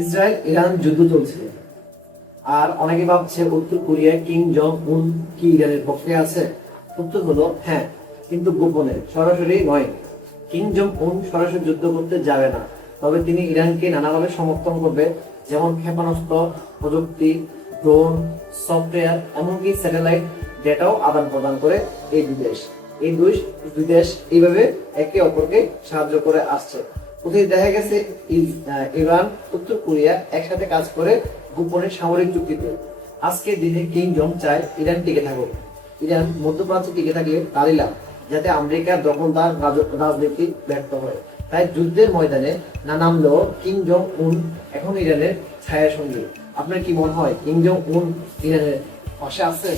Israel, Iran যুদ্ধ চলছে। আর অনেকে ভাবছে উত্তর কোরিয়া কিং জং উন কি ইরানের পক্ষে আছে? উত্তর হলো হ্যাঁ কিন্তু গোপনে, সরাসরি নয়। কিং জং উন সরাসরি যুদ্ধ করতে যাবে না। তবে তিনি ইরানকে নানাভাবে সমর্থন করবে, যেমন ক্ষেপণাস্ত্র, প্রযুক্তি, ড্রোন, সফটওয়্যার, এমনকি স্যাটেলাইট ডেটাও আদান প্রদান করে এই দুই দেশ। এই দুই দুই দেশ এইভাবে একে অপরকে সাহায্য করে আসছে। কোথায় দেখা গেছে ইরান, উত্তর কোরিয়া একসাথে কাজ করে গোপনে সামরিক চুক্তিতে আজকের দিনে কিং জং চায় ইরান টিকে থাকুক। ইরান মধ্যপ্রাচ্যে টিকে থাকলে তারই লাভ, যাতে আমেরিকার দখলদার রাজ- রাজনীতি ব্যর্থ হয়। তাই যুদ্ধের ময়দানে না নামলেও কিং জং উন এখন ইরানের ছায়া সঙ্গী। আপনার কি মনে হয় কিং জং উন ইরানের পাশে আছে?